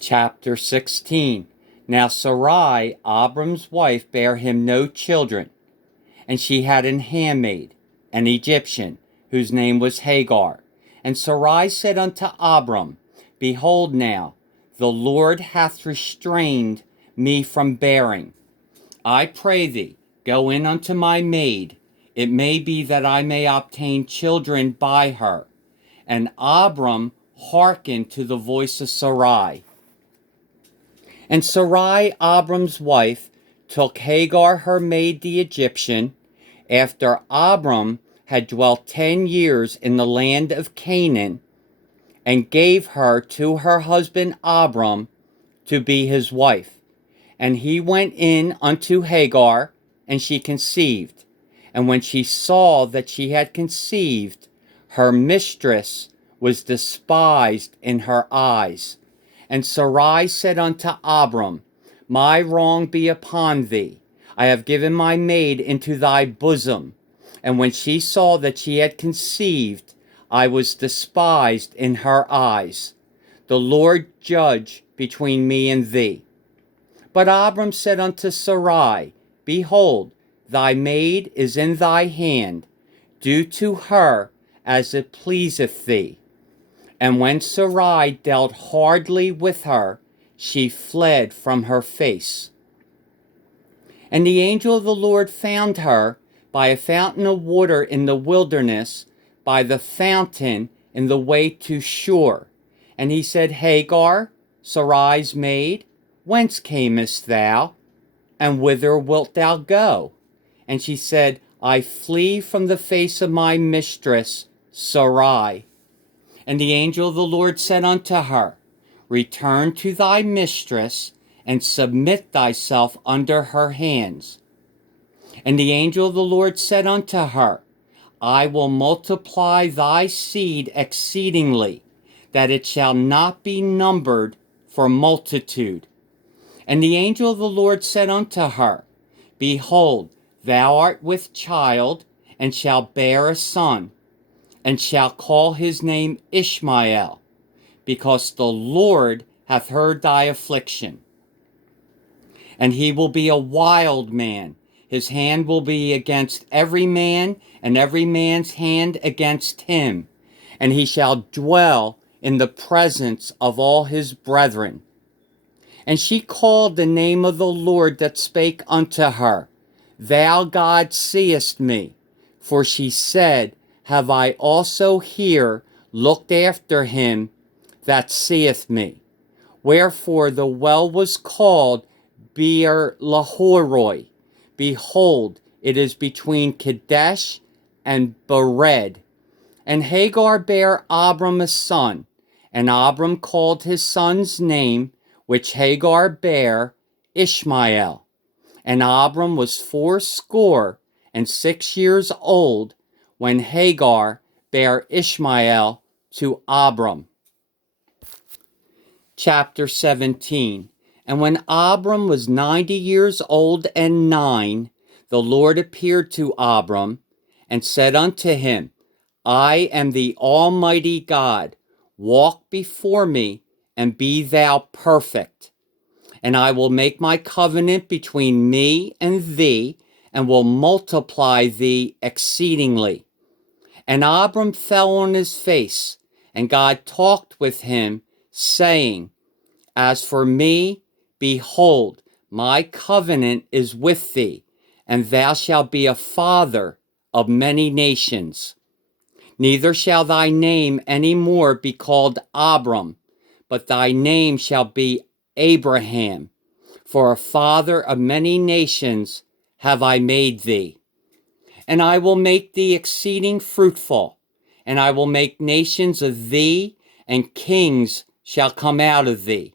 Chapter 16. Now Sarai, Abram's wife, bare him no children, and she had an handmaid, an Egyptian, whose name was Hagar. And Sarai said unto Abram, Behold now, the Lord hath restrained me from bearing. I pray thee, go in unto my maid. It may be that I may obtain children by her. And Abram hearkened to the voice of Sarai. And Sarai, Abram's wife, took Hagar her maid the Egyptian, after Abram had dwelt 10 years in the land of Canaan, and gave her to her husband Abram to be his wife. And he went in unto Hagar, and she conceived. And when she saw that she had conceived, her mistress was despised in her eyes. And Sarai said unto Abram, My wrong be upon thee. I have given my maid into thy bosom. And when she saw that she had conceived, I was despised in her eyes. The Lord judge between me and thee. But Abram said unto Sarai, Behold, thy maid is in thy hand. Do to her as it pleaseth thee. And when Sarai dealt hardly with her, she fled from her face. And the angel of the Lord found her by a fountain of water in the wilderness, by the fountain in the way to Shur. And he said, Hagar, Sarai's maid, whence camest thou? And whither wilt thou go? And she said, I flee from the face of my mistress, Sarai. And the angel of the Lord said unto her, Return to thy mistress, and submit thyself under her hands. And the angel of the Lord said unto her, I will multiply thy seed exceedingly, that it shall not be numbered for multitude. And the angel of the Lord said unto her, Behold, thou art with child, and shalt bear a son, and shall call his name Ishmael, because the Lord hath heard thy affliction. And he will be a wild man. His hand will be against every man, and every man's hand against him. And he shall dwell in the presence of all his brethren. And she called the name of the Lord that spake unto her, Thou, God, seest me. For she said, Have I also here looked after him that seeth me? Wherefore the well was called Beer Lahoroi. Behold, it is between Kadesh and Bered. And Hagar bare Abram a son, and Abram called his son's name, which Hagar bare, Ishmael. And Abram was 66 old, when Hagar bare Ishmael to Abram. Chapter 17. And when Abram was 90 years old and 9, the Lord appeared to Abram, and said unto him, I am the Almighty God. Walk before me, and be thou perfect. And I will make my covenant between me and thee, and will multiply thee exceedingly. And Abram fell on his face, and God talked with him, saying, As for me, behold, my covenant is with thee, and thou shalt be a father of many nations. Neither shall thy name any more be called Abram, but thy name shall be Abraham, for a father of many nations have I made thee. And I will make thee exceeding fruitful, and I will make nations of thee, and kings shall come out of thee.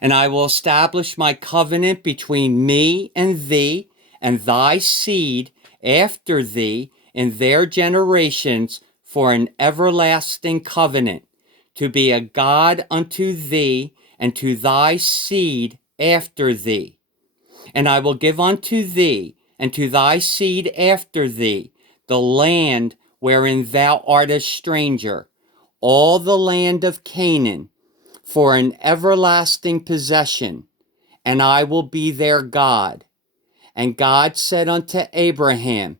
And I will establish my covenant between me and thee, and thy seed after thee in their generations, for an everlasting covenant, to be a God unto thee, and to thy seed after thee. And I will give unto thee, and to thy seed after thee, the land wherein thou art a stranger, all the land of Canaan, for an everlasting possession, and I will be their God. And God said unto Abraham,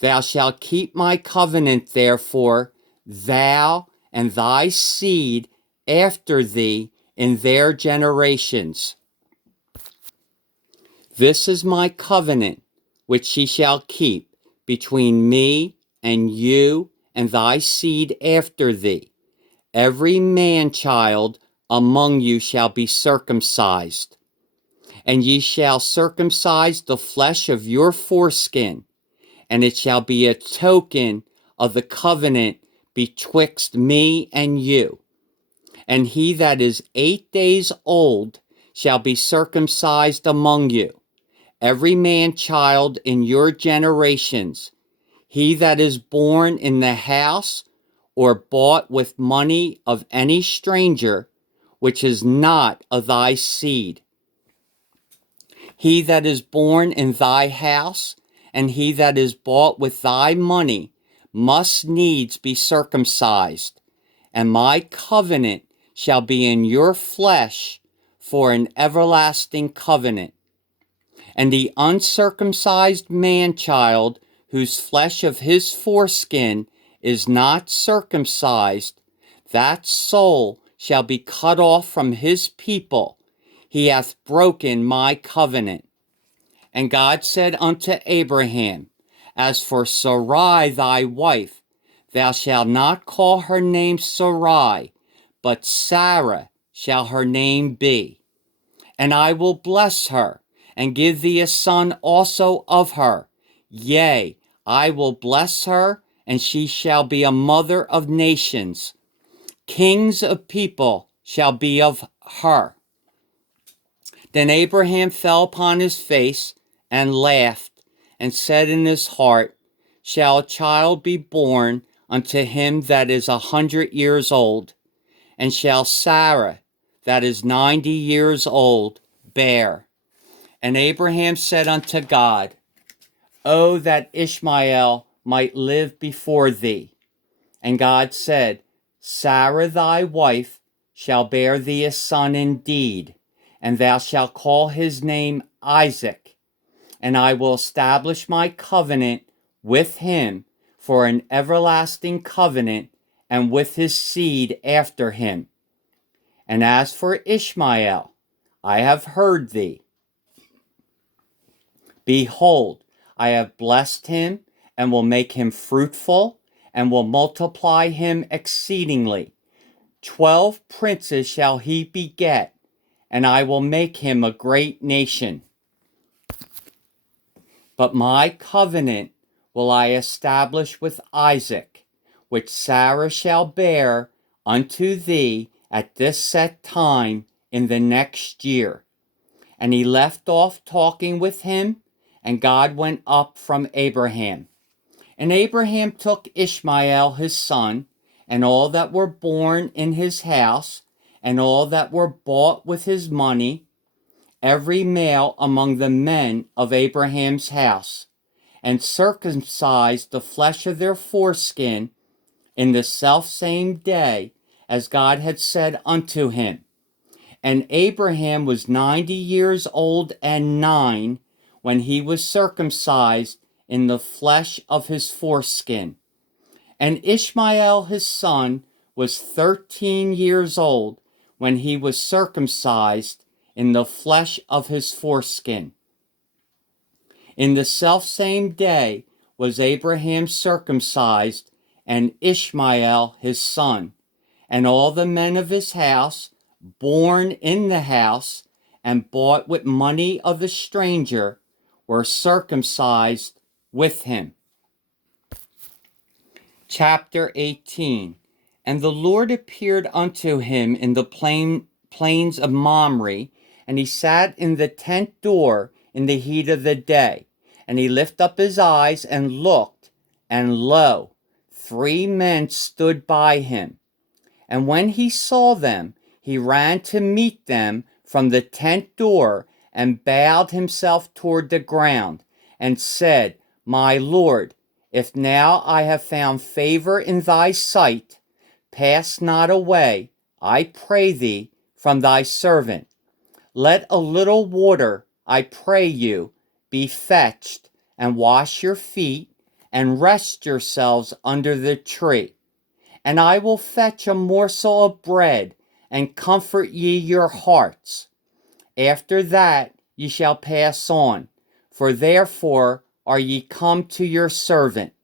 Thou shalt keep my covenant, therefore, thou and thy seed after thee in their generations. This is my covenant, which ye shall keep between me and you and thy seed after thee. Every man-child among you shall be circumcised, and ye shall circumcise the flesh of your foreskin, and it shall be a token of the covenant betwixt me and you. And he that is 8 days old shall be circumcised among you, every man-child in your generations, he that is born in the house or bought with money of any stranger, which is not of thy seed. He that is born in thy house, and he that is bought with thy money, must needs be circumcised. And my covenant shall be in your flesh for an everlasting covenant. And the uncircumcised man-child, whose flesh of his foreskin is not circumcised, that soul shall be cut off from his people. He hath broken my covenant. And God said unto Abraham, As for Sarai thy wife, thou shalt not call her name Sarai, but Sarah shall her name be. And I will bless her, and give thee a son also of her. Yea, I will bless her, and she shall be a mother of nations. Kings of people shall be of her. Then Abraham fell upon his face, and laughed, and said in his heart, Shall a child be born unto him that is 100 years old? And shall Sarah, that is 90 years old, bear? And Abraham said unto God, O that Ishmael might live before thee. And God said, Sarah thy wife shall bear thee a son indeed, and thou shalt call his name Isaac. And I will establish my covenant with him for an everlasting covenant, and with his seed after him. And as for Ishmael, I have heard thee. Behold, I have blessed him, and will make him fruitful, and will multiply him exceedingly. 12 princes shall he beget, and I will make him a great nation. But my covenant will I establish with Isaac, which Sarah shall bear unto thee at this set time in the next year. And he left off talking with him, and God went up from Abraham. And Abraham took Ishmael his son, and all that were born in his house, and all that were bought with his money, every male among the men of Abraham's house, and circumcised the flesh of their foreskin in the selfsame day as God had said unto him. And Abraham was 90 years old and 9 when he was circumcised in the flesh of his foreskin. And Ishmael his son was 13 years old when he was circumcised in the flesh of his foreskin. In the selfsame day was Abraham circumcised, and Ishmael his son, and all the men of his house, born in the house, and bought with money of the stranger, were circumcised with him. Chapter 18. And the Lord appeared unto him in the plains of Mamre, and he sat in the tent door in the heat of the day. And he lifted up his eyes and looked, and lo, 3 men stood by him. And when he saw them, he ran to meet them from the tent door, and bowed himself toward the ground, and said, My Lord, if now I have found favor in thy sight, pass not away, I pray thee, from thy servant. Let a little water, I pray you, be fetched, and wash your feet, and rest yourselves under the tree. And I will fetch a morsel of bread, and comfort ye your hearts. After that ye shall pass on, for therefore are ye come to your servant.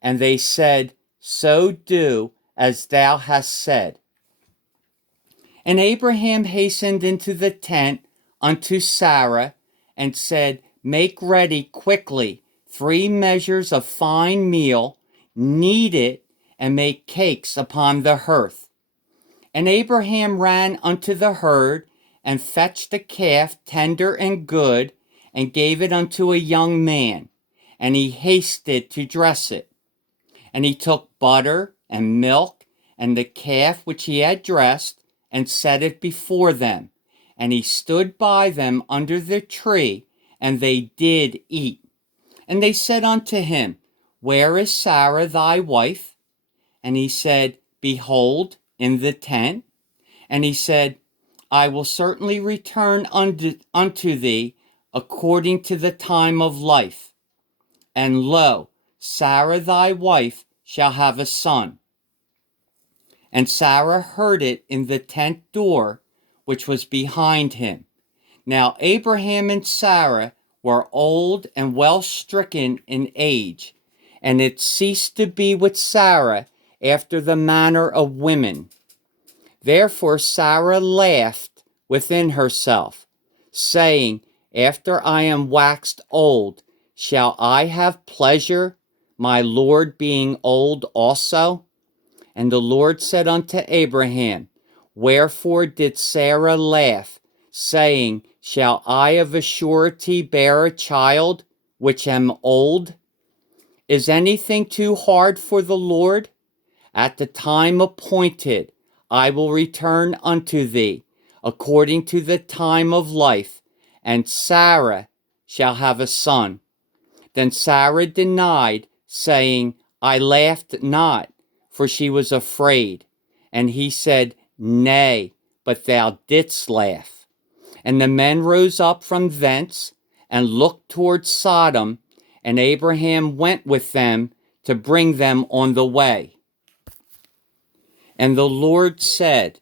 And they said, So do as thou hast said. And Abraham hastened into the tent unto Sarah, and said, Make ready quickly 3 measures of fine meal, knead it, and make cakes upon the hearth. And Abraham ran unto the herd, and fetched a calf tender and good, and gave it unto a young man, and he hasted to dress it. And he took butter and milk, and the calf which he had dressed, and set it before them. And he stood by them under the tree, and they did eat. And they said unto him, Where is Sarah thy wife? And he said, Behold, in the tent. And he said, I will certainly return unto thee according to the time of life. And lo, Sarah thy wife shall have a son. And Sarah heard it in the tent door, which was behind him. Now Abraham and Sarah were old and well stricken in age, and it ceased to be with Sarah after the manner of women. Therefore Sarah laughed within herself, saying, After I am waxed old, shall I have pleasure, my Lord being old also? And the Lord said unto Abraham, Wherefore did Sarah laugh, saying, Shall I of a surety bear a child, which am old? Is anything too hard for the Lord? At the time appointed, I will return unto thee, according to the time of life, and Sarah shall have a son. Then Sarah denied, saying, I laughed not, for she was afraid. And he said, Nay, but thou didst laugh. And the men rose up from thence, and looked toward Sodom, and Abraham went with them to bring them on the way. And the Lord said,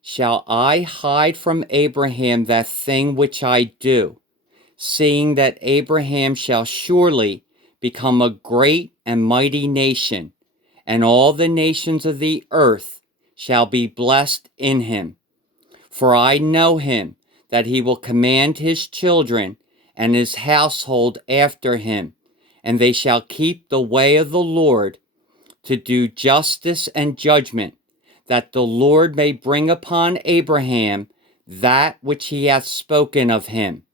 Shall I hide from Abraham that thing which I do, seeing that Abraham shall surely become a great and mighty nation, and all the nations of the earth shall be blessed in him? For I know him, that he will command his children and his household after him, and they shall keep the way of the Lord, to do justice and judgment, that the Lord may bring upon Abraham that which he hath spoken of him.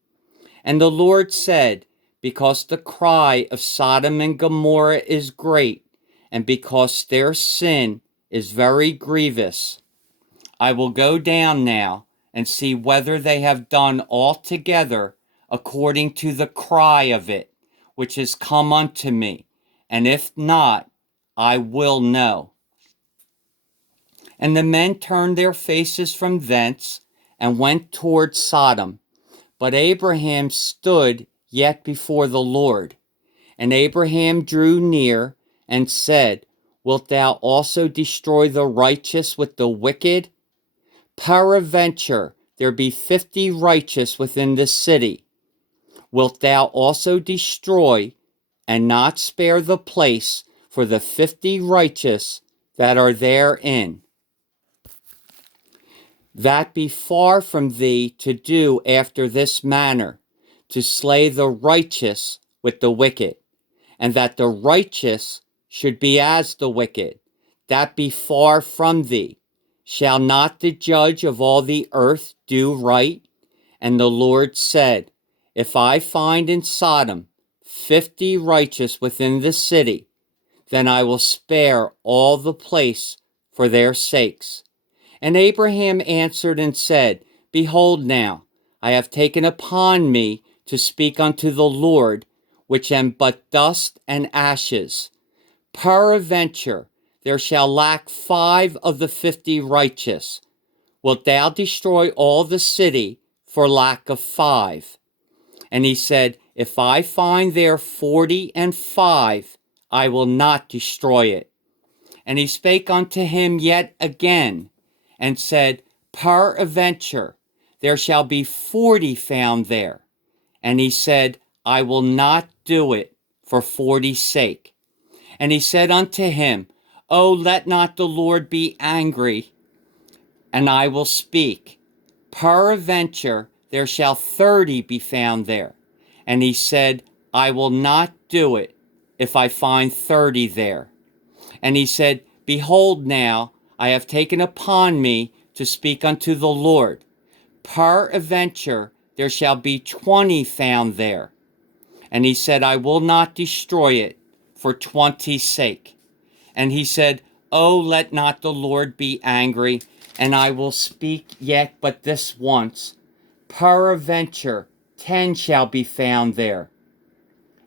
And the Lord said, Because the cry of Sodom and Gomorrah is great, and because their sin is very grievous, I will go down now and see whether they have done altogether according to the cry of it, which is come unto me, and if not, I will know. And the men turned their faces from thence, and went toward Sodom. But Abraham stood yet before the Lord. And Abraham drew near, and said, Wilt thou also destroy the righteous with the wicked? Peradventure there be 50 righteous within the city. Wilt thou also destroy, and not spare the place for the 50 righteous that are therein? That be far from thee to do after this manner, to slay the righteous with the wicked, and that the righteous should be as the wicked. That be far from thee. Shall not the judge of all the earth do right? And the Lord said, If I find in Sodom 50 righteous within the city, then I will spare all the place for their sakes. And Abraham answered and said, Behold now, I have taken upon me to speak unto the Lord, which am but dust and ashes. Peradventure there shall lack 5 of the 50 righteous. wilt thou destroy all the city for lack of 5? And he said, If I find there 45, I will not destroy it. And he spake unto him yet again, and said, Peradventure there shall be 40 found there. And he said, I will not do it for 40's sake. And he said unto him, O let not the Lord be angry, and I will speak. Peradventure there shall 30 be found there. And he said, I will not do it if I find 30 there. And he said, Behold now, I have taken upon me to speak unto the Lord. Peradventure there shall be 20 found there. And he said, I will not destroy it for 20's sake. And he said, O let not the Lord be angry, and I will speak yet but this once. Peradventure 10 shall be found there.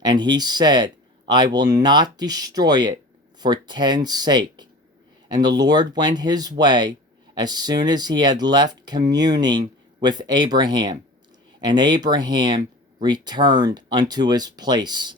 And he said, I will not destroy it for 10's sake. And the Lord went his way as soon as he had left communing with Abraham. And Abraham returned unto his place.